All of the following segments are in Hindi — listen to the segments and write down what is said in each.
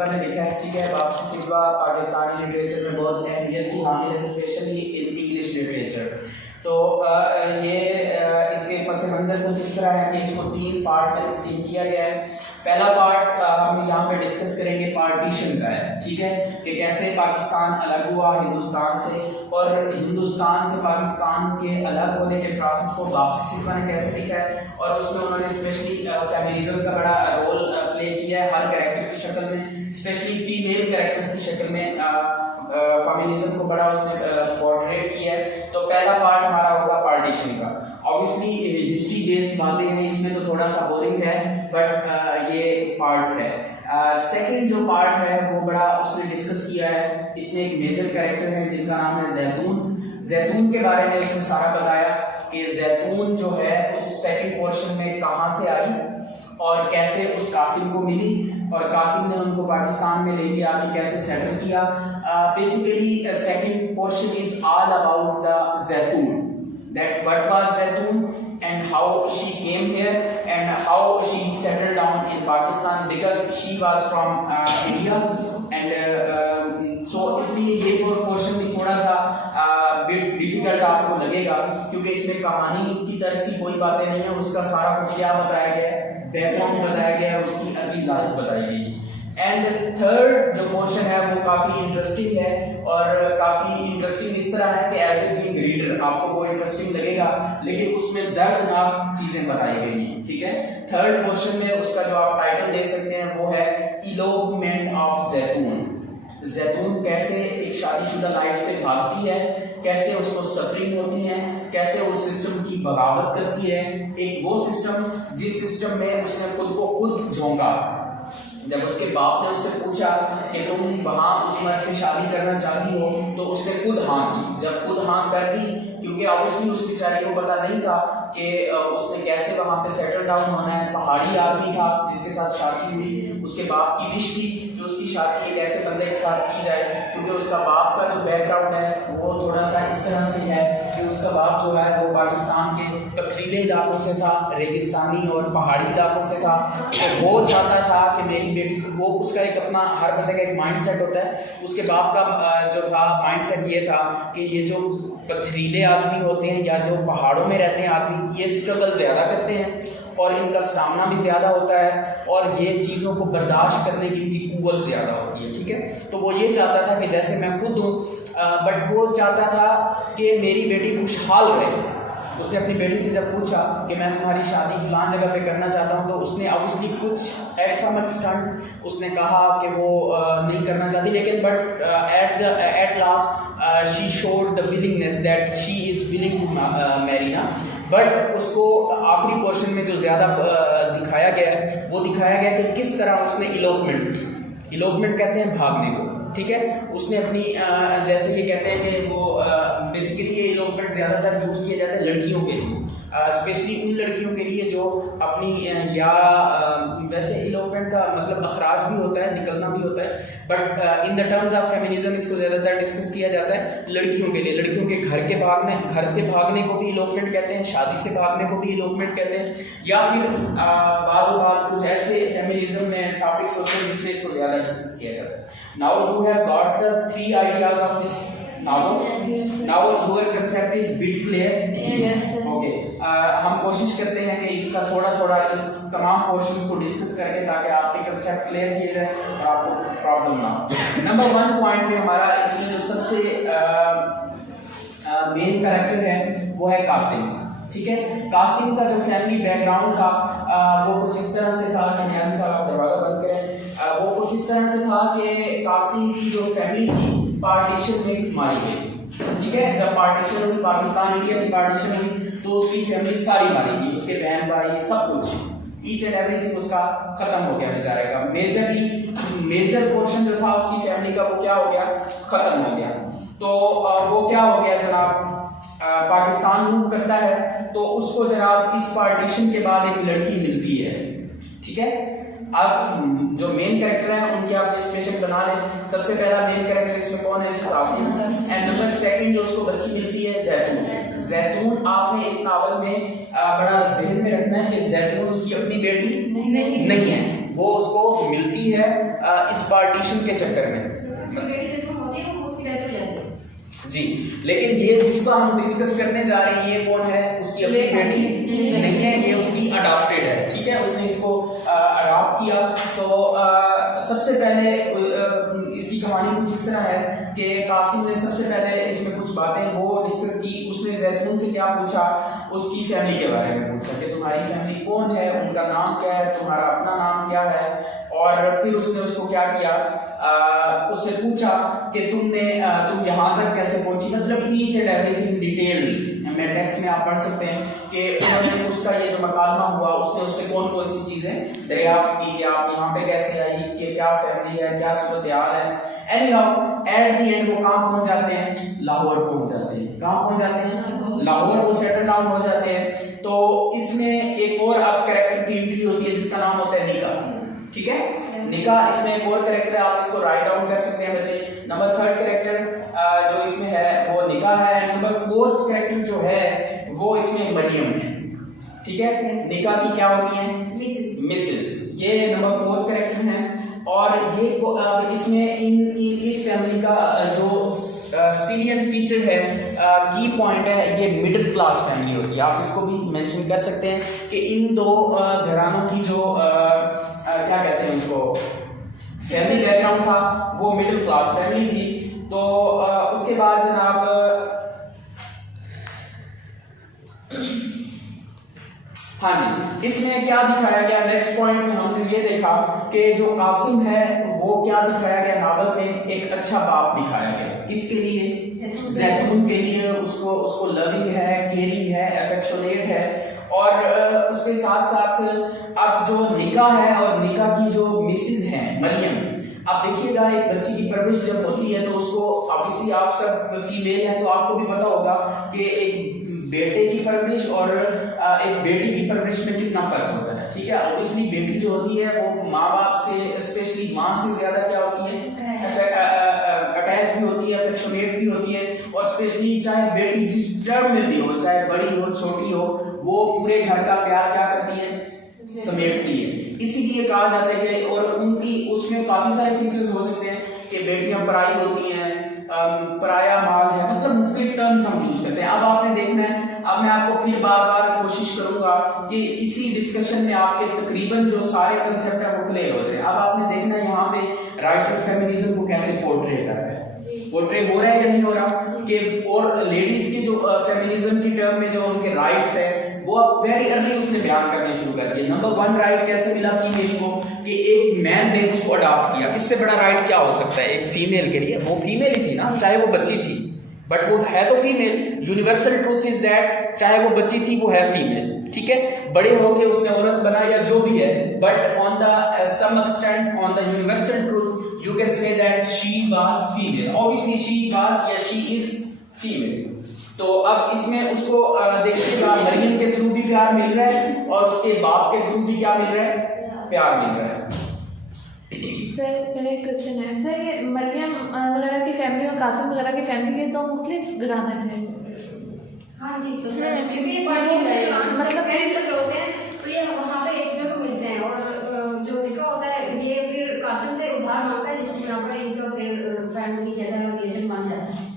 सिल्वा ने लिखा है, ठीक है। वापसी सिल्वा पाकिस्तानी लिटरेचर में बहुत अहमियत की हामिल है, स्पेशली इन इंग्लिश लिटरेचर। तो ये इसके पस मंज़र कुछ इस तरह है कि इसको 3 पार्ट में तकसीम किया गया है। पहला पार्ट हम यहाँ पे डिस्कस करेंगे पार्टीशन का है, ठीक है, कि कैसे पाकिस्तान अलग हुआ हिंदुस्तान से, और हिंदुस्तान से पाकिस्तान के अलग होने के प्रोसेस को वापसी सिल्वा ने कैसे लिखा है, और उसमें उन्होंने स्पेशली फेमिनिज्म का बड़ा रोल प्ले किया है हर कैरेक्टर की शक्ल में, स्पेशली फीमेल कैरेक्टर्स की शक्ल में फेमिनिज्म को बड़ा उसने पोर्ट्रेट किया है। तो पहला पार्ट हमारा होगा पार्टीशन का। ऑब्वियसली हिस्ट्री बेस्ड बातें हैं इसमें, तो थोड़ा सा बोरिंग है, बट ये पार्ट है। सेकंड जो पार्ट है वो बड़ा उसने डिस्कस किया है। इसमें एक मेजर कैरेक्टर है जिनका नाम है जैतून। जैतून के बारे में इसने सारा बताया कि जैतून जो है उस सेकंड पोर्शन में कहाँ से आई और कैसे उस कासिम को मिली, और कासिम ने उनको पाकिस्तान में लेके आके कैसे सेटल किया। Basically second portion is all about the जैतून, that what was Zaitoon and how she came here and how she settled down in Pakistan because she was from India and so इसलिए ये पोर्शन भी थोड़ा सा बिट डिफिकल्ट आपको लगेगा क्योंकि इसमें कहानी की तरह की कोई बातें नहीं है। उसका सारा कुछ क्या बताया गया है, बैकग्राउंड बताया गया है, उसकी अर्ली लाइफ बताई गई है। एंड थर्ड जो पोर्शन है वो काफ़ी इंटरेस्टिंग है, और काफ़ी इंटरेस्टिंग इस तरह है कि एज ए बिग रीडर आपको वो इंटरेस्टिंग लगेगा, लेकिन उसमें दर्दनाक चीज़ें बताई गई हैं, ठीक है। थर्ड पोर्शन में उसका जो आप टाइटल देख सकते हैं वो है इलोपमेंट ऑफ जैतून। जैतून कैसे एक शादीशुदा लाइफ से भागती है, कैसे उसको सफरिंग होती है, कैसे उस सिस्टम की बगावत करती है, एक वो सिस्टम जिस सिस्टम में उसने खुद को खुद झोंका। जब उसके बाप ने उससे पूछा कि तुम वहाँ उस मर्द से शादी करना चाहती हो, तो उसने खुद हाँ की। जब खुद हाँ कर दी, क्योंकि ऑब्वियसली उस बेचारे को पता नहीं था कि उसने कैसे वहाँ पे सेटल डाउन होना है। पहाड़ी आदमी था जिसके साथ शादी हुई, उसके बाप की विश थी कि उसकी शादी एक ऐसे बंदे के साथ की जाए, क्योंकि उसका बाप का जो बैकग्राउंड है वो थोड़ा सा इस तरह से है कि उसका बाप जो है वो पाकिस्तान के पथरीले इलाकों से था, रेगिस्तानी और पहाड़ी इलाकों से था। तो वो चाहता था कि मेरी बेटी, वो उसका एक अपना हर बंदे का एक माइंड सेट होता है। उसके बाप का जो था माइंड सेट ये था कि ये जो पथरीले आदमी होते हैं या जो पहाड़ों में रहते हैं आदमी, ये स्ट्रगल ज़्यादा करते हैं और इनका स्टामिना भी ज़्यादा होता है, और ये चीज़ों को बर्दाश्त करने की इनकी कुव्वत ज़्यादा होती है, ठीक है। तो वो ये चाहता था कि जैसे मैं खुद हूँ, बट वो चाहता था कि मेरी बेटी खुशहाल रहे। उसने अपनी बेटी से जब पूछा कि मैं तुम्हारी शादी फलां जगह पे करना चाहता हूँ, तो उसने ऑब्वियसली कुछ एट सम एक्सटेंट उसने कहा कि वो नहीं करना चाहती, लेकिन but at last she showed the willingness that she is willing to marry ना। बट उसको आखिरी पोर्शन में जो ज़्यादा दिखाया गया है वो दिखाया गया कि किस तरह उसने इलोपमेंट की। इलोपमेंट कहते हैं भागने को, ठीक है। उसने अपनी जैसे ये कहते हैं कि वो बेसिकली ये इलोपमेंट ज़्यादातर यूज़ किया जाता है लड़कियों के लिए, स्पेशली उन लड़कियों के लिए जो अपनी या वैसे इलोपमेंट का मतलब अखराज भी होता है, निकलना भी होता है, but in the terms of feminism इसको ज़्यादातर डिस्कस किया जाता है लड़कियों के लिए। लड़कियों के घर से भागने को भी इलोपमेंट कहते हैं, शादी से भागने को भी इलोपमेंट कहते हैं, या फिर बाज़ कुछ ऐसे फेमिनिज्म में टॉपिक्स होते हैं जिसमें इसको ज़्यादा डिस्कस किया जाता है। Now you have got the 3 ideas of this novel. Now your concept is bit clear. Yes. Okay. हम कोशिश करते हैं कि इसका थोड़ा इस तमाम पोर्शंस को डिस्कस करके ताकि आपके कंसेप्ट क्लियर किए जाए और आपको प्रॉब्लम ना हो। नंबर 1 पॉइंट पे हमारा इसमें जो सबसे मेन कैरेक्टर है वो है कासिम, ठीक है। कासिम का जो फैमिली बैकग्राउंड था वो कुछ इस तरह से था कि न्याजी साहब आप दरवाजा बंद करें। वो कुछ इस तरह से था कि कासिम की जो फैमिली थी पार्टीशन में मारी गई, ठीक है। जब पार्टीशन हुई, पाकिस्तान इंडिया की पार्टीशन हुई, तो उसकी फैमिली सारी मारी गई, उसके बहन भाई सब कुछ, ईच एंड एवरीथिंग उसका खत्म हो गया बेचारे का। मेजर पोर्शन जो था उसकी फैमिली का वो क्या हो गया, खत्म हो गया। तो वो क्या हो गया जनाब, पाकिस्तान मूव करता है, तो उसको जनाब इस पार्टीशन के बाद एक लड़की मिलती है, ठीक है। अब जो मेन कैरेक्टर हैं उनके आप लिस्टेशन बना लें। सबसे पहला मेन कैरेक्टर इसमें कौन है, कासिम, एंड नंबर 2 जो उसको बच्ची मिलती है जैतून। जैतून आपने इस नावल में बड़ा ज़हन में रखना है कि जैतून उसकी अपनी बेटी नहीं है, वो उसको मिलती है इस पार्टीशन के चक्कर में। जी, लेकिन ये जिसको हम डिस्कस करने जा रहे हैं ये कौन है, उसकी अपनी बेटी नहीं है, ये उसकी अडॉप्टेड है, ठीक है, उसने इसको अडॉप्ट किया। तो सबसे पहले इसकी कहानी कुछ इस तरह है कि कासिम ने सबसे पहले इसमें कुछ बातें वो डिस्कस की। उसने जैतून से क्या पूछा, उसकी फैमिली के बारे में पूछा कि तुम्हारी फैमिली कौन है, उनका नाम क्या है, तुम्हारा अपना नाम क्या है। और फिर उसने उसको क्या किया, उससे पूछा कि तुम यहाँ तक कैसे पहुंची, मतलब ईच एंड एवरीथिंग डिटेल्ड। मैं टेक्स्ट में आप पढ़ सकते हैं कि उन्होंने उसका ये जो मकालमा हुआ उसने उससे कौन कौन सी चीजें दरियाफ्त की, कि आप यहाँ पे कैसे आई, कि क्या फैमिली है, क्या सूरत हाल है। एनीहाउ एट द एंड वो कहाँ पहुंच जाते हैं, लाहौर पहुंच जाते हैं। कहाँ पहुंच जाते हैं, लाहौर वो सेटल डाउन हो जाते हैं। तो इसमें एक और आप कैरेक्टर की एंट्री होती है जिसका नाम होता है निका, ठीक है, निका। इसमें एक और कैरेक्टर है, आप इसको राइट डाउन कर सकते हैं बच्चे। नंबर 3 कैरेक्टर जो इसमें है वो निका है। नंबर 4 कैरेक्टर जो है वो इसमें मरियम है, ठीक है। निका की क्या होती है, मिसेस। ये नंबर 4 कैरेक्टर है। और ये इसमें इस फैमिली का जो सीरियन फीचर है, की पॉइंट है, ये मिडिल क्लास फैमिली होती है। आप इसको भी मेंशन कर सकते हैं कि इन दो घरानों की जो क्या कहते हैं उसको, फैमिली बैकग्राउंड था वो मिडिल क्लास फैमिली थी। तो उसके बाद जनाब हाँ जी, इसमें क्या दिखाया गया, नेक्स्ट पॉइंट में हमने ये देखा कि जो कासिम है वो क्या दिखाया गया नावल में, एक अच्छा बाप दिखाया गया। किसके लिए, जैतून के लिए। उसको लविंग है, केयरिंग है, अफेक्शनेट है। और उसके साथ साथ अब जो निका है और निका की जो मिसेज है मरियम, आप देखिएगा एक बच्ची की परवरिश जब होती है तो उसको, ऑब्वियसली आप सब फीमेल हैं तो आपको भी पता होगा कि एक बेटे की परवरिश और एक बेटी की परवरिश में कितना फर्क होता है, ठीक है। और इसलिए बेटी जो होती है वो माँ बाप से, स्पेशली माँ से ज्यादा क्या होती है, अटैच भी होती है, अफेक्शनेट भी होती है। और स्पेशली चाहे बेटी जिस टर्म में भी हो, चाहे बड़ी हो छोटी हो, वो पूरे घर का प्यार क्या करती है, समेटती है। इसीलिए कहा जाता है कि, और उनकी उसमें काफी सारे फीचर्स हो सकते हैं कि बेटियां पराई होती हैं, पराया माल है, मतलब मुख्तलिफ टर्म्स हम यूज करते हैं। अब आपने देखना है, अब मैं आपको फिर बार बार कोशिश करूंगा कि इसी डिस्कशन में आपके तकरीबन जो सारे कंसेप्ट है वो क्लियर हो जाए। अब आपने देखना है यहाँ पे राइटर फेमिनिज्म को कैसे पोर्ट्रे कर रहा है, पोर्ट्रे हो रहा है या नहीं हो रहा, कि और लेडीज के जो फेमिनिज्म की टर्म में जो उनके राइट्स है वो अब वेरी अर्ली उसने बयान करने शुरू कर दिए। नंबर 1 राइट कैसे मिला फीमेल को, कि एक मैन ने उसको अडॉप्ट किया। इससे बड़ा राइट क्या हो सकता है एक फीमेल के लिए, वो फीमेल ही थी ना, चाहे वो बच्ची थी, बट वो है तो female. Universal truth is that चाहे वो बच्ची थी वो है फीमेल, ठीक है। बड़े होके उसने औरत बना या जो भी है, but on the some extent on the universal truth you can say that she was female. Obviously she was या शी इज फीमेल। तो अब इसमें उसको देखिएगा मरियम के थ्रू भी प्यार मिल रहा है और उसके बाप के थ्रू भी क्या मिल रहा है, प्यार मिल रहा है। सर मेरा एक क्वेश्चन है सर, ये मरियम वगैरह की फैमिली और कासिम वगैरह की फैमिली के दो मुख्तलिफ घराने थे। हाँ जी, तो सर मतलब होते हैं तो ये वहाँ पे एक जगह मिलते हैं। और जो निका होता है ये फिर कासिम से उधार मांगता है, जिसके यहाँ पर इनका फिर फैमिली जैसा रिलेशन बन जाता है।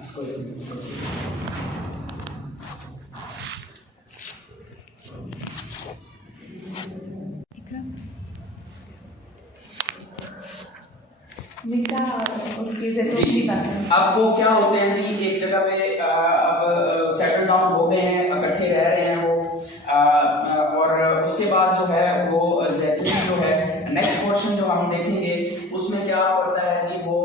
इसको निका उसकी जी, अब वो क्या होते हैं जी, एक जगह पे अब सेटल डाउन हो गए हैं, इकट्ठे रह रहे हैं वो, और उसके बाद जो है वो जैतून जो है नेक्स्ट पोर्शन जो हम देखेंगे उसमें क्या होता है जी, वो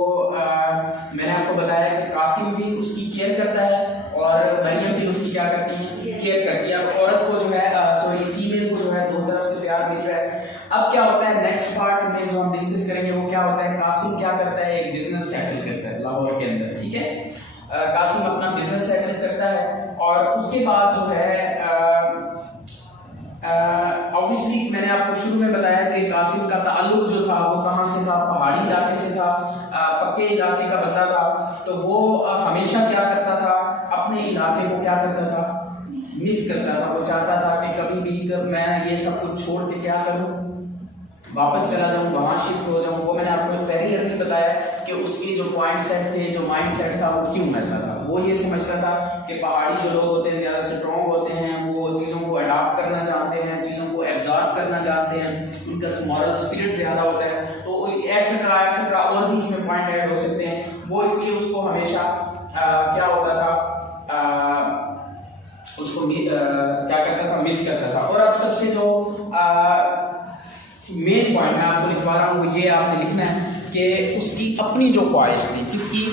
मैंने आपको बताया कि कासिम भी उसकी केयर करता है और मरियम भी उसकी क्या करती है, केयर करती है। औरत को जो है सॉरी फीमेल को जो है दोनों तरफ से प्यार मिल रहा है। अब क्या होता है नेक्स्ट पार्ट में जो हम डिस्कस करेंगे वो क्या होता है, कासिम क्या करता है, एक बिजनेस सेटल करता है लाहौर के अंदर, ठीक है। कासिम अपना बिजनेस सेटल करता है और उसके बाद जो है ऑब्वियसली मैंने आपको शुरू में बताया कि कासिम का ताल्लुक जो था वो कहाँ से था, पहाड़ी इलाके से था, पक्के इलाके का बंदा था। तो वो हमेशा क्या करता था, अपने इलाके को क्या करता था, मिस करता था, वो चाहता था कि कभी भी मैं ये सब कुछ छोड़ के क्या करूं, वापस चला जाऊं, वहां शिफ्ट हो जाऊं। वो मैंने आपको वेरी अर्ली बताया कि उसके जो पॉइंट सेट थे, जो माइंड सेट था, वो क्यों ऐसा था। वो ये समझता था कि पहाड़ी जो लोग होते हैं ज़्यादा स्ट्रॉन्ग होते हैं, वो चीज़ों को अडॉप्ट करना चाहते हैं, चीज़ों को एब्जॉर्ब करना चाहते हैं, उनका मॉरल स्पिरिट ज़्यादा होता है। तो एक्सेट्रा और भी इसमें पॉइंट ऐड हो सकते हैं। वो इसलिए उसको हमेशा क्या होता था, उसको क्या करता था, मिस करता था। और अब सबसे जो मेन पॉइंट मैं आपको लिखवा रहा हूँ वो ये आपने लिखना है कि उसकी अपनी जो ख्वाहिश थी, किसकी,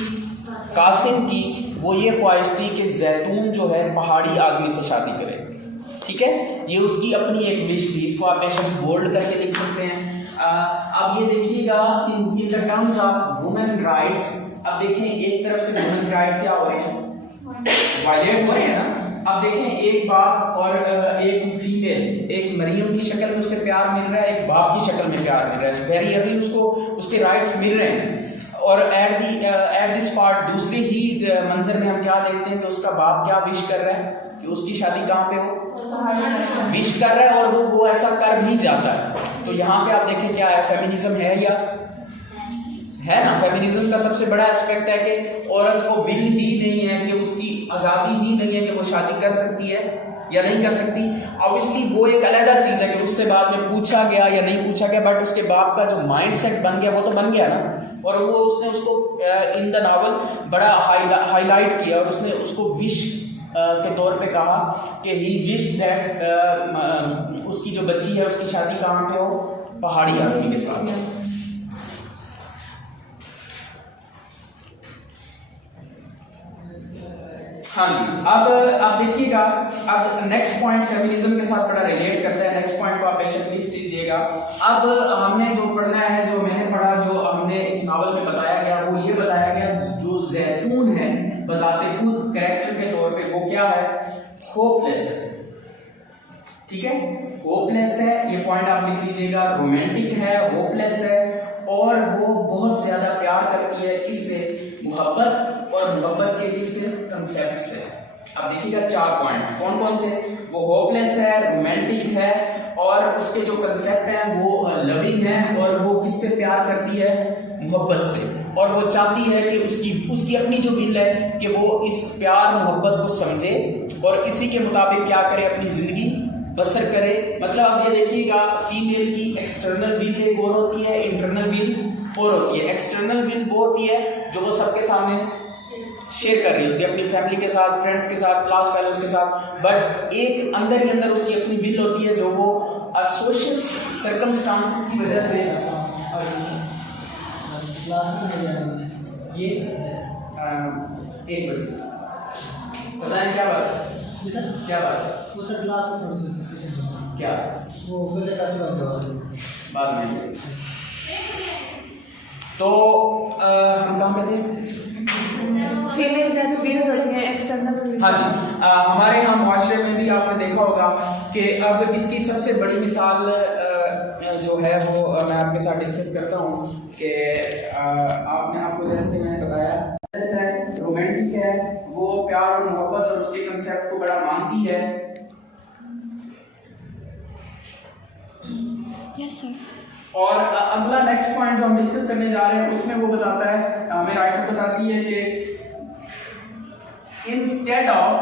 कासिम की, वो ये ख्वाहिश थी कि जैतून जो है पहाड़ी आदमी से शादी करे। ठीक है, ये उसकी अपनी एक विश थी। इसको आप बेशक बोल्ड करके लिख सकते हैं। अब ये देखिएगा in the terms of women rights. अब देखें एक तरफ से वुमेन्स राइट क्या हो रहे हैं, वायलेट हो रहे हैं ना। अब देखें एक बाप और एक फीमेल, एक मरियम की शक्ल में उसे प्यार मिल रहा है, एक बाप की शक्ल में प्यार मिल रहा है। वेरी अर्ली उसको उसके राइट्स मिल रहे हैं। और एट दिस पार्ट दूसरे ही मंजर में हम क्या देखते हैं कि उसका बाप क्या विश कर रहा है कि उसकी शादी कहाँ पे हो, विश कर रहा है, और वो ऐसा कर भी जाता है। तो यहाँ पे आप देखें क्या है, फेमिनिज्म है या है ना। फेमिनिज्म का सबसे बड़ा एस्पेक्ट है कि औरत को विल ही नहीं है, कि उसकी आज़ादी ही नहीं है कि वो शादी कर सकती है या नहीं कर सकती। ऑब्वियसली वो एक अलग चीज़ है कि उससे बाद में पूछा गया या नहीं पूछा गया, बट उसके बाप का जो माइंड सेट बन गया वो तो बन गया ना। और वो उसने उसको इन द नावल बड़ा हाईलाइट किया, और उसने उसको विश के तौर पे कहा कि ही विश दैट उसकी जो बच्ची है उसकी शादी कहाँ पे हो, पहाड़ी आदमी के साथ। हाँ जी, अब देखिएगा, अब नेक्स्ट पॉइंट फेमिनिज्म के साथ बड़ा रिलेट करता है। नेक्स्ट पॉइंट को आप बेशक लिख लीजिएगा। अब हमने जो पढ़ना है, जो मैंने पढ़ा, जो हमने इस नॉवल में बताया गया, वो ये बताया गया जो जैतून है बजाते खुद कैरेक्टर के तौर पे वो क्या है, होपलेस है। ठीक है, होपलेस है, ये पॉइंट आप लिख लीजिएगा। रोमांटिक है, होपलेस है, और वो बहुत ज्यादा प्यार करती है किससे, मोहब्बत, और मोहब्बत के किससे, कंसेप्ट से। अब देखिएगा 4 पॉइंट कौन कौन से, वो होपलेस है, रोमांटिक है, और उसके जो कंसेप्ट है वो लविंग है, और वो किससे प्यार करती है, मोहब्बत से। और वो चाहती है कि उसकी अपनी जो विल है कि वो इस प्यार मोहब्बत को समझे और इसी के मुताबिक क्या करे, अपनी जिंदगी बसर करे। मतलब अब ये देखिएगा, फीमेल की एक्सटर्नल विल एक और होती है, इंटरनल विल और होती है। एक्सटर्नल विल वो होती है जो वो सबके सामने शेयर कर रही होती है, अपनी फैमिली के साथ, फ्रेंड्स के साथ, क्लास फेलोज के साथ, बट एक अंदर ही अंदर उसकी अपनी विल होती है जो वो सोशल सर्कमस्टांसेस की वजह से ये 1 बजे बताएं क्या बात है, क्या बात है, वो सर क्लास में क्या वो बात नहीं। तो हम कहाँ पे थे, फीमेल जैतून होती है एक्सटर्नल। हाँ जी, हमारे यहाँ मुआशरे में भी आपने देखा होगा कि अब इसकी सबसे बड़ी मिसाल जो है वो मैं आपके साथ डिस्कस करता हूँ कि आपको जैसे कि मैंने बताया, रोमांटिक है, वो प्यार और मोहब्बत और उसके कंसेप्ट को बड़ा मानती है। Yes sir. और अगला नेक्स्ट पॉइंट जो हम डिस्कस करने जा रहे हैं उसमें वो बताता है, हमें राइटर बताती है कि instead of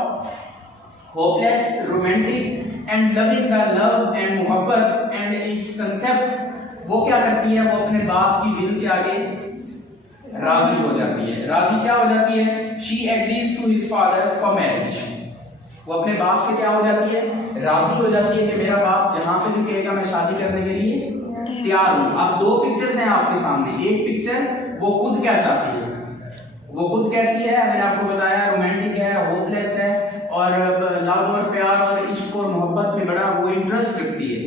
hopeless, romantic and loving the love and मोहब्बत एंड इट्स कंसेप्ट, वो क्या करती है, वो अपने बाप की विल के आगे राजी हो जाती है। राजी क्या हो जाती है, she agrees to his father for marriage. वो अपने बाप से क्या हो जाती है, राजी हो जाती है कि मेरा बाप जहां पे भी कहेगा मैं शादी करने के लिए तैयार हूं। अब 2 पिक्चर्स हैं आपके सामने। एक पिक्चर वो खुद क्या चाहती है, वो खुद कैसी है, मैंने आपको बताया, रोमांटिक है, होपलेस है, और लव और प्यार और इश्क और मोहब्बत में बड़ा वो इंटरेस्ट रखती है।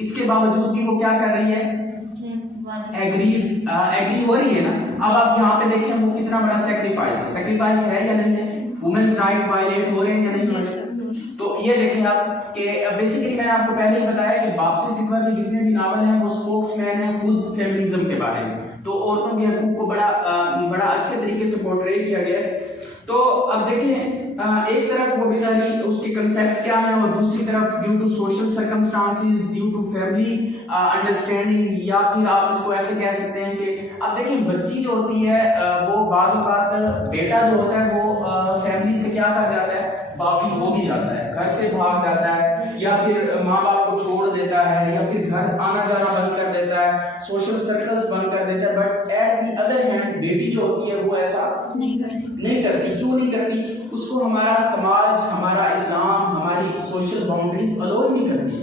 इसके बावजूद भी वो क्या कर रही है, एग्री हो रही है ना। अब आप यहाँ पे देखें वो कितना बड़ा सेक्रीफाइस है या नहीं है, वुमेन्स राइट वायलेट हो रहे हैं या नहीं हो रहे। तो ये देखें आप कि बेसिकली मैंने आपको पहले ही बताया कि बाप से सिवा के जितने भी नावल हैं वो स्पोक्समैन है खुद फेमिनिज्म के बारे में। तो औरतों के हकूक को बड़ा अच्छे तरीके से पोर्ट्रे किया गया है। तो अब देखिए एक तरफ वो बेचारी उसके कंसेप्ट क्या है और दूसरी तरफ due to social circumstances, due to family understanding, या फिर आप इसको ऐसे कह सकते हैं कि अब देखिए बच्ची जो होती है वो बाज़ औक़ात बेटा जो होता है वो फैमिली से क्या कर जाता है, बागी हो भी जाता है, घर से भाग जाता है, या फिर माँ बाप को छोड़ देता है, या फिर घर आना जाना बंद कर देता है, सोशल सर्कल्स बंद कर देता है। But at the other hand बेटी जो होती है वो ऐसा नहीं करती। क्यों नहीं करती? उसको हमारा समाज, हमारा इस्लाम, हमारी सोशल बाउंड्रीज अलाउ नहीं करती।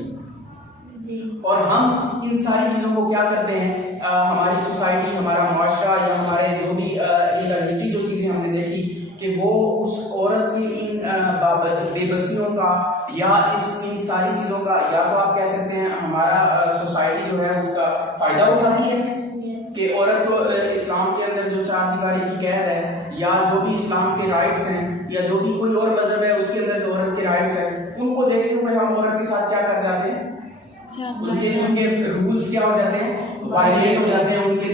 और हम इन सारी चीज़ों को क्या करते हैं, हमारी सोसाइटी, हमारा माशरा या हमारे जो भी इंडस्ट्री जो चीज़ें हमने देखी कि वो उस औरत की इन बेबसियों का या इन सारी चीज़ों का, या तो आप कह सकते हैं हमारा सोसाइटी जो है उसका फ़ायदा उठाती है कि औरत को इस्लाम के अंदर जो 4 दीवारी की कैद है, या जो भी इस्लाम के राइट्स हैं, या जो भी कोई और मजहब है उसके अंदर जो औरत के राइट्स हैं, उनको देखते हुए हम औरत के साथ क्या कर जाते हैं, उनके रूल्स क्या हो जाते हैं, वायलेट हो जाते हैं, उनके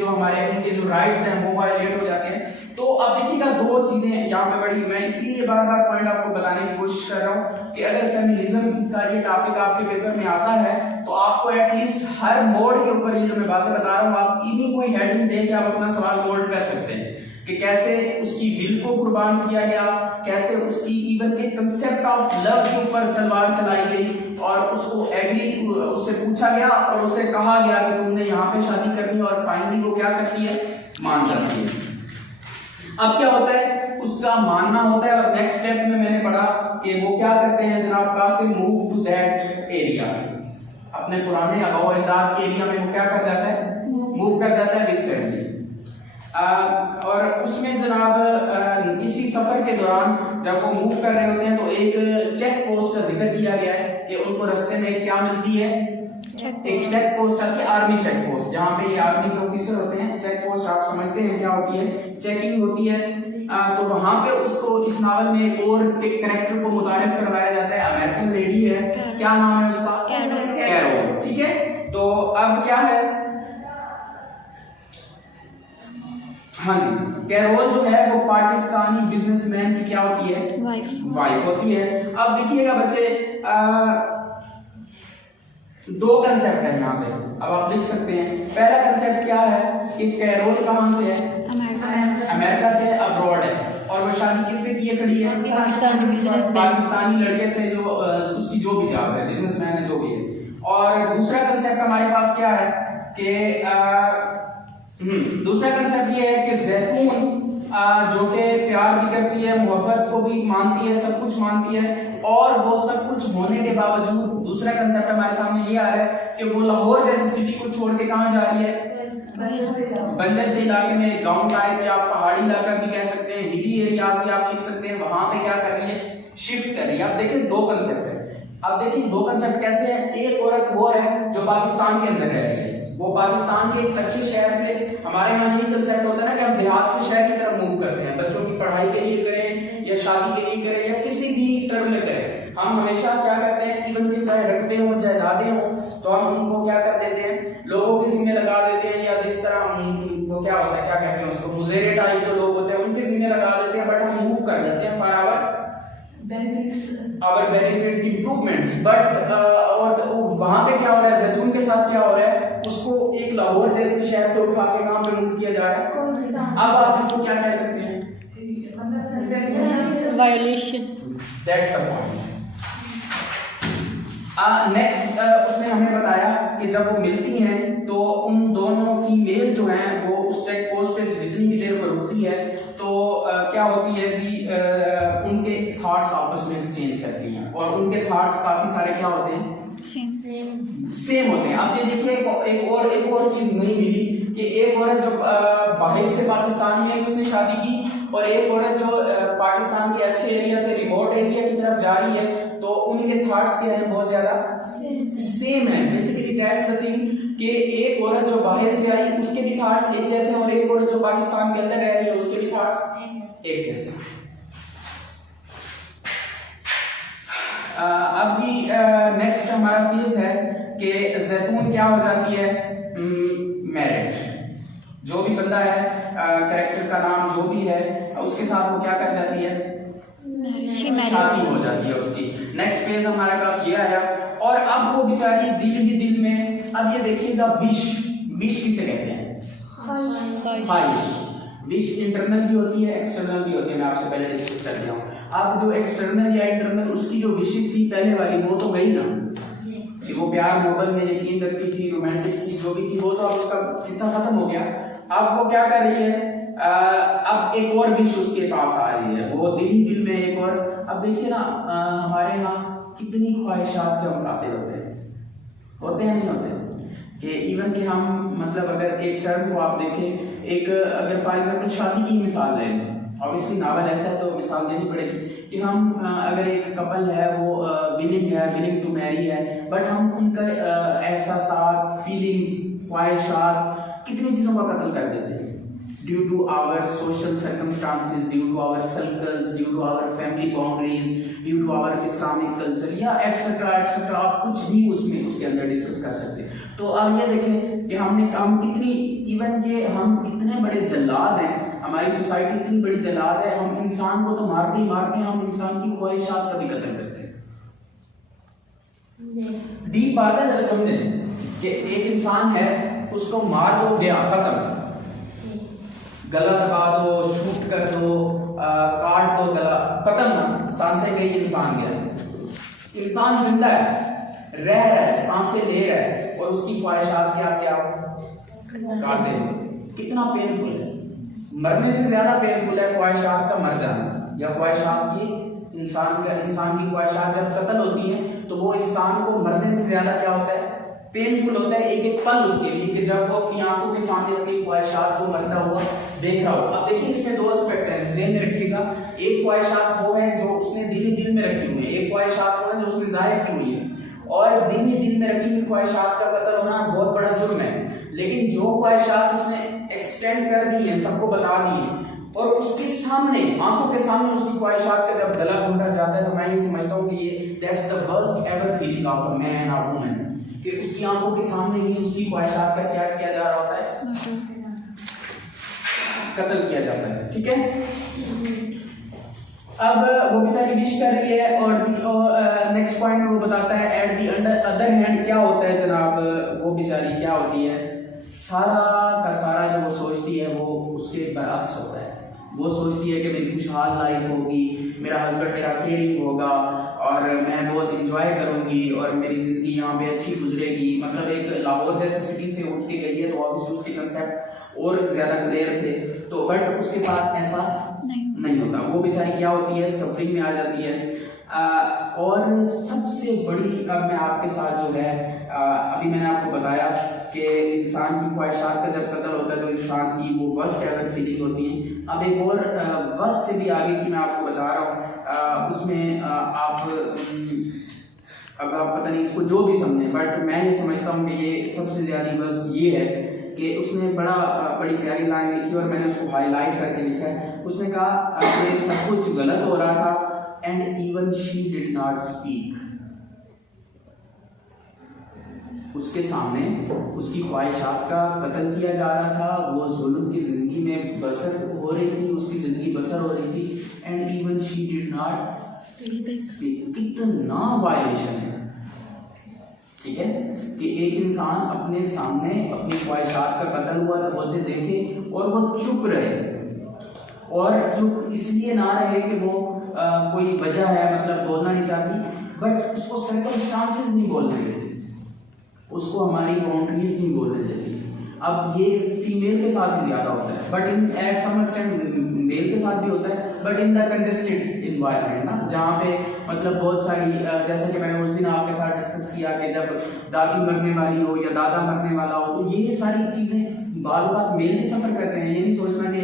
जो राइट्स हैं वो वायलेट हो जाते हैं। तो अब देखिएगा 2 चीजें यहाँ पे बड़ी, मैं इसलिए बार बार पॉइंट आपको बताने की कोशिश कर रहा हूँ कि अगर फेमिनिज्म का ये टॉपिक आपके पेपर में आता है तो आपको एटलीस्ट हर मोड के ऊपर ये जो मैं बातें बता रहा हूँ, आप इन्हीं कोई हेडिंग दे के आप अपना सवाल मोल्ड कर सकते हैं कि कैसे उसकी विल को कुर्बान किया गया, कैसे उसकी इवन के कंसेप्ट ऑफ लव के ऊपर तलवार चलाई गई और उसको उससे पूछा गया और उससे कहा गया कि तुमने यहाँ पे शादी करनी है, और फाइनली वो क्या करती है, मान जाती है। अब क्या होता है, उसका मानना होता है, और नेक्स्ट स्टेप में मैंने पढ़ा कि वो क्या करते हैं जनाब, Qasim move to that area, अपने पुराने अगाऊ अजदाद के एरिया में वो क्या कर जाता है, मूव कर जाता है विद फैमिली। और उसमें जनाब इसी सफर के दौरान जब वो मूव कर रहे होते हैं तो एक चेक पोस्ट का जिक्र किया गया है कि उनको रास्ते में क्या मिलती है, एक चेक पोस्ट आती है, आर्मी चेक पोस्ट, जहाँ पे ये आर्मी के ऑफिसर होते हैं। चेक पोस्ट आप समझते हैं क्या होती है, चेकिंग होती है। तो वहां पे उसको इस नावल में एक और कैरेक्टर को मुतारिफ करवाया जाता है, अमेरिकन लेडी है, क्या नाम है उसका, कैरोल, ठीक है। तो अब क्या है, हाँ जी, कैरोल जो है वो पाकिस्तानी बिजनेसमैन की क्या होती है, वाइफ होती है। अब देखिएगा बच्चे 2 कंसेप्ट है यहाँ पे, अब आप लिख सकते हैं। पहला कंसेप्ट क्या है कि कैरोल कहाँ से है, अमेरिका से, अब्रॉड है, और वो शादी किससे किए खड़ी है, पाकिस्तानी लड़के से जो उसकी जो भी जॉब है, बिजनेसमैन है जो भी है। और दूसरा कंसेप्ट हमारे पास क्या है कि दूसरा कंसेप्ट ये है कि जैतून जो कि प्यार भी करती है, मोहब्बत को भी मानती है, सब कुछ मानती है, और वो सब कुछ होने के बावजूद दूसरा कंसेप्ट हमारे सामने ये आ रहा है कि वो लाहौर जैसी सिटी को छोड़ के कहाँ जा रही है, बंजर से इलाके में, गांव टाइप या पहाड़ी इलाका भी कह सकते हैं, हिली एरियाज भी आप लिख सकते हैं, वहां पे क्या कर रही है, शिफ्ट कर रही है। अब देखिए 2 कंसेप्ट है। अब देखिए 2 कंसेप्ट कैसे हैं। एक औरत वो है जो पाकिस्तान के अंदर रह रही है, वो पाकिस्तान के एक अच्छे शहर से, हमारे यहाँ यही कंसेप्ट होता है ना कि हम देहात से शहर की तरफ मूव करते हैं, बच्चों की पढ़ाई के लिए करें या शादी के लिए करें या किसी भी टर्म में करें, हम हमेशा क्या करते हैं, इवन कि चाहे रखते हो जायदादें हो तो हम उनको क्या कर देते हैं, लोगों के जिम्मे लगा देते हैं, या जिस तरह वो क्या होता है, क्या कहते हैं उसको, मुजेरे टाइप जो लोग होते हैं उनके जिम्मे लगा देते हैं, बट हम मूव कर जाते हैं for our benefit improvements. But और वहां पे क्या हो रहा है, जैतून के साथ क्या हो रहा है, उसको एक लाहौर जैसे शहर से उठा के कहां पे मूव किया जा रहा है। अब आप इसको क्या कह सकते हैं, violation, that's the point. Next उसने हमें बताया कि जब वो मिलती हैं तो उन दोनों फीमेल जो हैं वो उस चेक पोस्ट पे जितनी भी देर वो रुकती है तो क्या होती है जी, उनके थॉट्स आपस में एक्सचेंज करती हैं, और उनके थॉट्स काफी सारे क्या होते हैं, सेम होते हैं। अब ये देखिए एक और चीज नहीं मिली कि एक औरत जो बाहर से पाकिस्तान में उसने शादी की, और एक औरत जो पाकिस्तान के अच्छे एरिया से रिमोट एरिया की तरफ जा रही है, तो उनके थॉट्स क्या हैं, बहुत ज्यादा सेम है। बेसिकली दैट्स द थिंग कि एक औरत जो बाहर से आई उसके भी थॉट्स एक जैसे, और एक औरत जो पाकिस्तान के अंदर रह रही है उसके भी थॉट्स एक जैसे। अब जी नेक्स्ट हमारा फेज है कि जैतून क्या हो जाती है, मैरिड। जो भी बंदा है, कैरेक्टर का नाम जो भी है, उसके साथ वो क्या कर जाती है, शादी हो जाती है उसकी। नेक्स्ट फेज हमारे पास ये आया, और अब वो बेचारी दिल ही दिल में, अब ये देखिएगा विश, विश किसे कहते हैं, ख्वाहिश। विश इंटरनल भी होती है, एक्सटर्नल भी होती है, मैं आपसे पहले डिस्कस कर दिया हूँ। अब जो एक्सटर्नल या इंटरनल, उसकी जो विशेष थी पहले वाली, वो तो गई ना, कि वो प्यार मोहब्बत में यकीन रखती थी, रोमांटिक थी, जो भी थी, वो तो अब उसका किस्सा खत्म हो गया। अब वो क्या कर रही है, अब एक और विश उसके पास आ रही है, वो दिल ही दिल में एक और। अब देखिए ना, हमारे यहाँ कितनी ख्वाहिशात के हम कातिल होते हैं नहीं होते, कि इवन कि हम मतलब अगर एक टर्म को आप देखें, एक अगर फॉर एग्जाम्पल शादी की मिसाल लें, ऑब्वियसली नावल ऐसा है तो मिसाल देनी पड़ेगी, कि हम अगर एक कपल है, वो विलिंग टू मैरी है, बट हम उनका एहसासात, फीलिंग्स, ख्वाहिशात, कितनी चीज़ों का कत्ल कर देते हैं due to our social circumstances, due to our circles, due to our family boundaries, due to our Islamic culture, या एक्सेट्रा एक्सेट्रा, आप कुछ भी उसमें उसके अंदर डिस्कस कर सकते हैं। तो अब ये देखें कि हम कितनी, इवन के हम इतने बड़े जल्लाद हैं, हमारी सोसाइटी इतनी बड़ी जल्लाद है, हम इंसान को तो मारते ही मारते हैं, हम इंसान की ख्वाहिशात का भी कत्ल करते हैं। डीप बात है, जरा समझें कि एक इंसान है, उसको मार दो, गया, खत्म, गला दबा दो, शूट कर दो, काट दो गला, खत्म ना, सांसें गई, इंसान गया। इंसान जिंदा है, रह रहा है, सांसें ले रहा है, और उसकी ख्वाहिशात क्या क्या काट दे। कितना पेनफुल है, मरने से ज्यादा पेनफुल है ख्वाहिशात का मर जाना, या ख्वाहिशात की इंसान की ख्वाहिशात जब कत्ल होती हैं, तो वो इंसान को मरने से ज्यादा क्या होता है, पेनफुल होता है एक एक पल उसके लिए, कि जब वो अपनी आंखों के सामने अपनी ख्वाहिशात को मरता हुआ देख रहा हो। अब देखिए इसमें दो एस्पेक्ट हैं, ज़हन में रखिएगा। एक ख्वाहिशात वो है जो उसने दिल ही दिल में रखी हुई है, एक ख्वाहिशात वो है जो उसने जाहिर की हुई है, और दिल ही दिल में रखी हुई ख्वाहिशात का कत्ल होना बहुत बड़ा जुर्म है। लेकिन जो ख्वाहिशात उसने एक्सटेंड कर दी है, सबको बता दी है, और उसके सामने, आंखों के सामने उसकी ख्वाहिशात का जब गला घोंटा जाता है, तो मैं ये समझता हूँ कि ये that's the worst ever feeling of a man और वुमन, कि उसकी आंखों के सामने ही उसकी ख्वाहिशात का क्या किया जा रहा होता है, कत्ल किया जाता है। ठीक है, अब वो बेचारी विश कर रही है, और नेक्स्ट पॉइंट में वो बताता है एट दी अदर हैंड क्या होता है जनाब, वो बेचारी क्या होती है, सारा का सारा जो वो सोचती है वो उसके बरअक्स होता है। वो सोचती है कि मेरी खुशहाल लाइफ होगी, मेरा हस्बैंड मेरा केयरिंग होगा, और मैं बहुत इंजॉय करूंगी, और मेरी जिंदगी यहाँ पे अच्छी गुजरेगी। मतलब एक लाहौर जैसे सिटी से उठ के गई है, तो ऑब्वियसली उसके कंसेप्ट और ज्यादा क्लियर थे, तो बट उसके साथ ऐसा नहीं होता। वो बेचारी क्या होती है, सफरिंग में आ जाती है। और सबसे बड़ी, अब मैं आपके साथ जो है, अभी मैंने आपको बताया कि इंसान की ख्वाहिशात का जब कत्ल होता है तो इंसान की वो वर्स्ट एवर फीलिंग होती है। अब एक और वर्स्ट से भी आगे की मैं आपको बता रहा हूँ, उसमें आप अब आप पता नहीं इसको जो भी समझें, बट मैं ये समझता हूँ कि ये सबसे ज़्यादा बस ये है कि उसने बड़ी प्यारी लाइन लिखी, और मैंने उसको हाईलाइट करके लिखा है। उसने कहा कि सब कुछ गलत हो रहा था, and even she did not speak. उसके सामने उसकी ख्वाहिशात का कत्ल किया जा रहा था, वो जुल्म की जिंदगी में बसर हो रही थी, उसकी जिंदगी बसर हो रही थी, and even she did not speak. कितना वायलेशन है, ठीक है, कि एक इंसान अपने सामने अपनी ख्वाहिशात का कत्ल हुआ होते देखे और वो चुप रहे, और चुप इसलिए ना रहे कि वो कोई वजह है, मतलब बोलना नहीं चाहती, बट उसको सर्कमस्टांसेस नहीं बोलने देते, उसको हमारी बाउंड्रीज नहीं बोलने देती। अब ये फीमेल के साथ भी ज्यादा होता है, but in at some extent male के साथ भी होता है, but in the congested environment ना, जहाँ पे मतलब बहुत सारी, जैसा कि मैंने उस दिन आपके साथ डिस्कस किया कि जब दादी मरने वाली हो या दादा मरने वाला हो, तो ये सारी चीज़ें बाल बात मेल भी सफ़र करते हैं। ये नहीं सोचना कि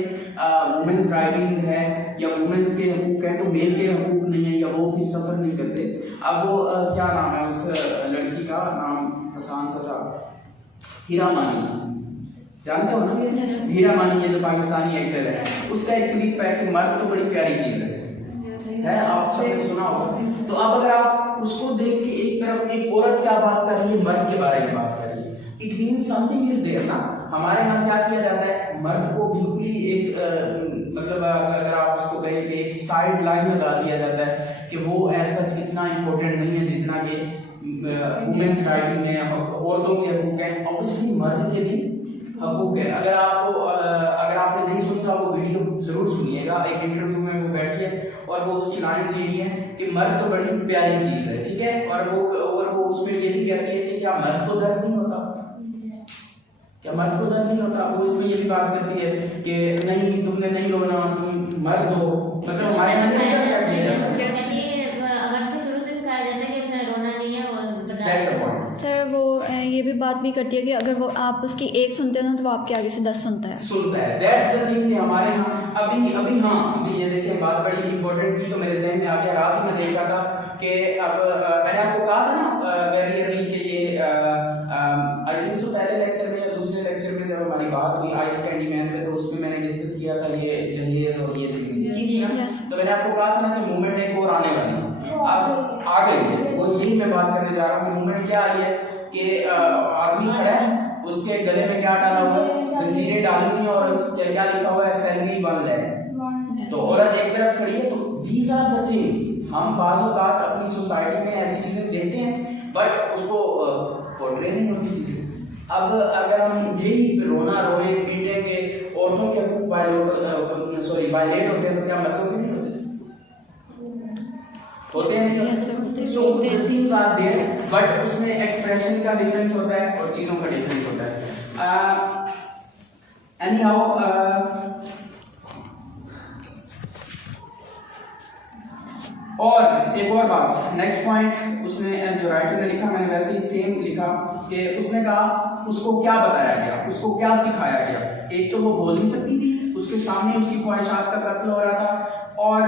वुमेन्स राइटिंग है या वुमेन्स के हकूक़ हैं तो मेल के हकूक़ नहीं है, या वो भी सफ़र नहीं करते। अब वो क्या नाम है उस लड़की का, नाम आसान सा था, हीरा मानी, जानते हो ना, हीरा मानी, ये जो पाकिस्तानी एक्टर है, उसका एक क्लिप है कि मर्द तो बड़ी प्यारी चीज़ है, आप सबने सुना होगा। तो अब अगर आप उसको देख के एक तरफ एक औरत क्या बात कर रही है, मर्द के बारे में बात कर रही है, it means something is there ना। हमारे यहाँ क्या किया जाता है, मर्द को बिल्कुल ही एक मतलब अगर आप उसको कहें कि एक साइड लाइन लगा दिया जाता है कि वो ऐसा इतना इम्पोर्टेंट नहीं है जितना कि वुमेन्स राइट में औरतों के हकूक हैं, ऑब्वियसली मर्द के भी हकूक है। अगर आपने नहीं सुनी तो आप वो वीडियो जरूर सुनिएगा। एक इंटरव्यू में वो बैठी है और वो उसकी लाइन्स यही है कि मर्द तो बड़ी प्यारी चीज है, ठीक है, और वो उसमें ये भी कहती है कि क्या मर्द को दर्द नहीं होता, क्या मर्द को दर्द नहीं होता। वो इसमें ये भी बात करती है कि नहीं तुमने नहीं रोना, तुम मर्द हो, मतलब हमारे यहाँ में क्या शक किया जाता है। सर वो ये भी बात भी करती है कि अगर वो आप उसकी एक सुनते हो ना तो वो आपके आगे से 10 सुनता है। दैट्स द थिंग कि हमारे यहाँ अभी ये देखिए बात बड़ी इंपॉर्टेंट थी तो मेरे जहन में आ गया। रात में देख रहा था कि अब मैंने आपको कहा था ना वेरी अर्ली कि ये आई थिंक सो पहले लेक्चर में या दूसरे लेक्चर में जब हमारी बात हुई आइस कैंडी मैन पे तो उसमें मैंने डिस्कस किया था ये जहेज और ये चीजें थी ना। तो मैंने आपको कहा था ना कि मूवमेंट एक और आने वाली है, अब आ गई है। वो यही मैं बात करने जा रहा हूँ कि मूवमेंट क्या आई है कि आदमी खड़ा है, उसके गले में क्या डाला हुआ है, जंजीरें डाली हुई हैं और क्या लिखा हुआ है, सैलरी 1 लाख। तो औरत एक तरफ खड़ी है। तो दीज आर द थिंग, हम बाज़ औक़ात अपनी सोसाइटी में ऐसी चीजें देखते हैं बट उसको पोर्ट्रे नहीं होती चीजें। अब अगर हम यही रोना रोए पीटे के औरतों के हकूक वायलेट होते हैं तो क्या मर्दों के नहीं होते? होते हैं। So the things are there but उसमें एक्सप्रेशन का डिफरेंस होता है और चीजों का डिफरेंस होता है। एनी हाउ और एक और बात, नेक्स्ट पॉइंट उसने जो राइटर ने लिखा मैंने वैसे ही सेम लिखा कि उसने कहा उसको क्या बताया गया, उसको क्या सिखाया गया। एक तो वो बोल नहीं सकती थी, उसके सामने उसकी ख्वाहिशात का कत्ल हो रहा था और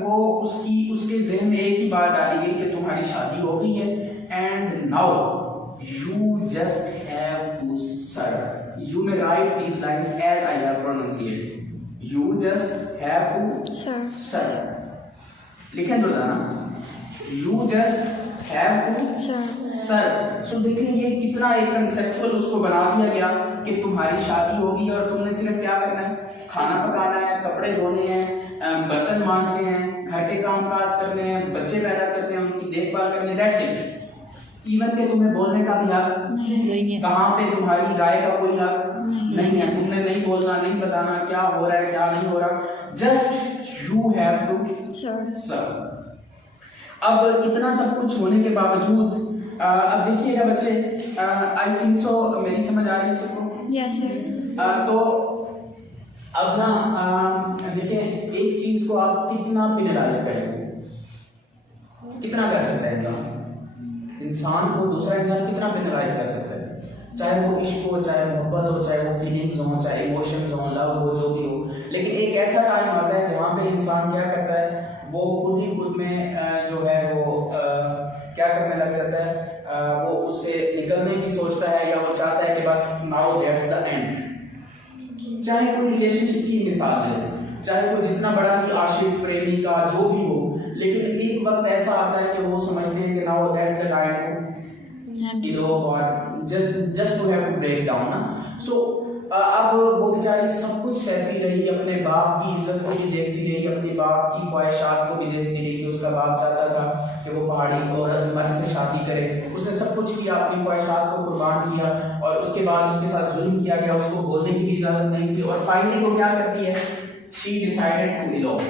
वो उसके ज़हन में एक ही बात डाली गई कि तुम्हारी शादी हो गई है and now you just have to serve. You may write these lines as I have pronunciate, you just have to serve. लिखे दो ना, you just have to serve. So देखिए ये कितना एक कंसेप्चुअल उसको बना दिया गया कि तुम्हारी शादी होगी और तुमने सिर्फ क्या करना है, खाना पकाना है, कपड़े धोने हैं, बर्तन मांजने हैं, घर के काम काज करने हैं, बच्चे पैदा करने हैं, उनकी देखभाल करनी है, दैट्स इट। इवन के तुम्हें बोलने का भी हक नहीं है, कहाँ पे तुम्हारी राय का कोई हक नहीं है, तुमने नहीं बोलना, नहीं बताना क्या हो रहा है क्या नहीं हो रहा, just you have to serve. अब इतना सब कुछ होने के बावजूद अब देखिएगा बच्चे, आई थिंक सो मेरी समझ आ रही है सबको? Yes sir. तो अब ना देखिए एक चीज को आप कितना पिनलाइज करेंगे, कितना कर सकते हैं इंसान को दूसरा इंसान कितना पिनलाइज कर सकता है, चाहे वो इश्क हो, चाहे मोहब्बत हो, चाहे वो फीलिंग्स हो, चाहे इमोशंस हो, लव हो, जो भी हो। लेकिन एक ऐसा टाइम आता है जहाँ पे इंसान क्या करता है, वो खुद ही खुद में जो है वो क्या करने लग जाता है, वो उससे निकलने की सोचता है या वो चाहता है कि बस नाउ दैट्स द एंड। चाहे कोई रिलेशनशिप की मिसाल ले, चाहे कोई जितना बड़ा ही आशिक प्रेमी का जो भी हो, लेकिन एक वक्त ऐसा आता है कि वो समझते हैं कि now that's the time to और just to have to break down ना। सो अब वो बेचारी सब कुछ सहती रही, अपने बाप की इज्जत को भी देखती रही, अपनी बाप की ख्वाहिशात को भी देखती रही कि उसका बाप चाहता था कि वो पहाड़ी औरत मर्द से शादी करे। उसने सब कुछ किया, अपनी ख्वाहिशात को कुर्बान किया और उसके बाद उसके साथ जुल्म किया गया, उसको बोलने की भी इजाजत नहीं थी और फाइनली वो क्या करती है, शी डिसाइडेड टू इलोप।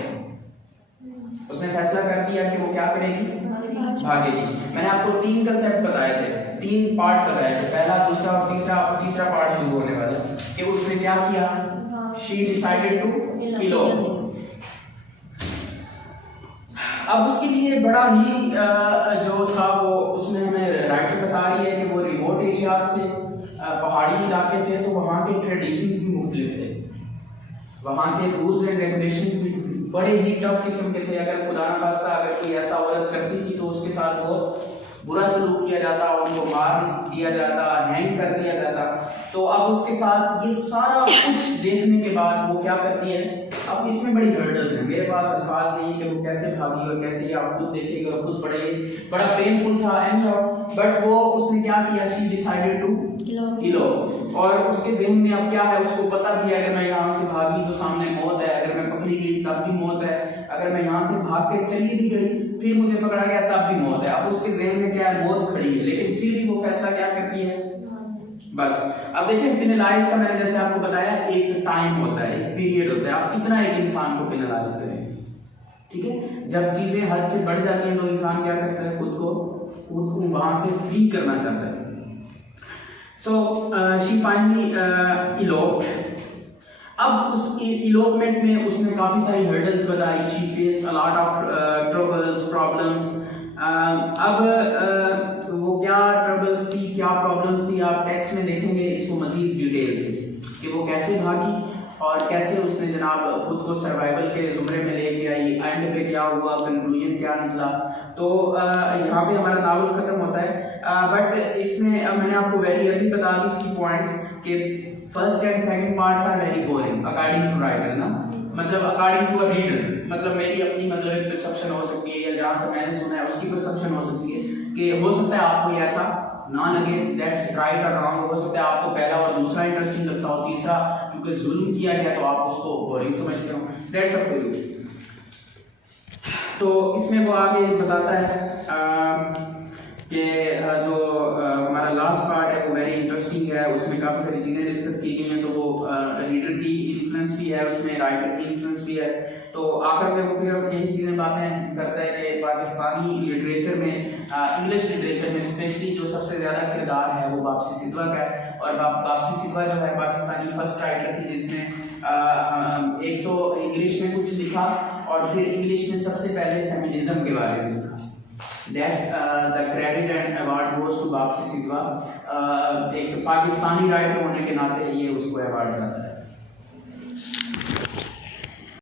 उसने फैसला कर दिया कि वो क्या करेगी, भागेगी। मैंने आपको 3 कंसेप्ट बताए थे, 3 पार्ट बताए थे, पहला दूसरा और तीसरा पार्ट शुरू होने वाला कि उसने क्या किया, शी डिसाइडेड टू इलोप। अब उसके लिए बड़ा ही जो था वो उसमें हमें राइटर बता रही है कि वो रिमोट एरियाज थे, पहाड़ी इलाके थे, तो वहाँ के ट्रेडिशंस भी मुख्तलिफ थे, वहाँ के रूल्स एंड रेगुलेशंस भी बड़े ही टफ किस्म के थे। अगर खुदा न खास्ता अगर कोई ऐसा औरत करती थी तो उसके साथ बहुत बुरा सलूक किया जाता, उनको मार दिया जाता, हैंग कर दिया जाता। तो अब उसके साथ ये सारा कुछ देखने के बाद वो क्या करती है, अब इसमें बड़ी हर्डल्स हैं, मेरे पास अल्फाज नहीं कि वो कैसे भागी और कैसे, ये आप खुद देखेंगे और खुद बड़ा पेनफुल था एनी और बट वो उसने क्या किया, शी डिसाइडेड टू इलोप। और उसके ज़हन में अब क्या है, उसको पता भी है अगर मैं यहाँ से भागी तो सामने मौत है, अगर मैं पकड़ी गई तब भी मौत है, अगर मैं यहाँ से भाग के चली भी गई फिर मुझे पकड़ा गया तब भी मौत है। अब उसके ज़हन में क्या है, मौत खड़ी है, लेकिन फिर भी वो फैसला क्या करती है, बस। अब देखिए पेनलाइज का मैंने जैसे आपको बताया एक टाइम होता है, एक पीरियड होता है, आप कितना एक इंसान को पेनलाइज करें, ठीक है। जब चीजें हद से बढ़ जाती हैं तो इंसान क्या करता है, खुद को वहां से फ्री करना चाहता है। So she finally eloped. अब उस इलोपमेंट में उसने काफी सारी हर्डल्स बताई, she faced a lot of troubles, problems. अब वो क्या ट्रबल्स थी, क्या प्रॉब्लम्स थी, आप टेक्स्ट में देखेंगे इसको मजीद डिटेल से कि वो कैसे भागी और कैसे उसने जनाब खुद को सर्वाइवल के जुमरे में लेके आई, एंड पे क्या हुआ, कंक्लूजन क्या निकला। तो यहाँ पे हमारा नावल खत्म होता है। बट इसमें मैंने आपको वेरी अर्ली बता दी थी पॉइंट्स कि first and second parts are very boring according to writer ना, मतलब अकॉर्डिंग टू अ रीडर, मतलब मेरी अपनी मतलब एक परसेप्शन हो सकती है या जहाँ से मैंने सुना है उसकी परसेप्शन हो सकती है कि हो सकता है आपको ऐसा ना लगे, दैट्स राइट और रॉन्ग। हो सकता है आपको पहला और दूसरा इंटरेस्टिंग लगता हो, तीसरा क्योंकि जुल्म किया गया तो आप उसको बोरिंग समझते हो, दैट्स अप टू यू। तो इसमें वो आगे बताता है कि जो हमारा लास्ट पार्ट है वो वेरी इंटरेस्टिंग है, उसमें काफ़ी सारी चीज़ें डिस्कस की गई हैं। तो वो रीडर की इन्फ्लुएंस भी है उसमें, राइटर की इन्फ्लुएंस भी है। तो आखिर में वो फिर यही चीज़ें बातें करता है कि पाकिस्तानी लिटरेचर में, इंग्लिश लिटरेचर में स्पेशली जो सबसे ज़्यादा किरदार है वो वापसी सिद्वा का है। और वापसी सिद्वा जो है पाकिस्तानी फर्स्ट राइटर थी जिसने एक तो इंग्लिश में कुछ लिखा और फिर इंग्लिश में सबसे पहले फेमिनिज्म के बारे में लिखा। That's the credit and award goes to वापसी सिद्वा। एक पाकिस्तानी राइटर होने के नाते ये उसको अवार्ड जाता है।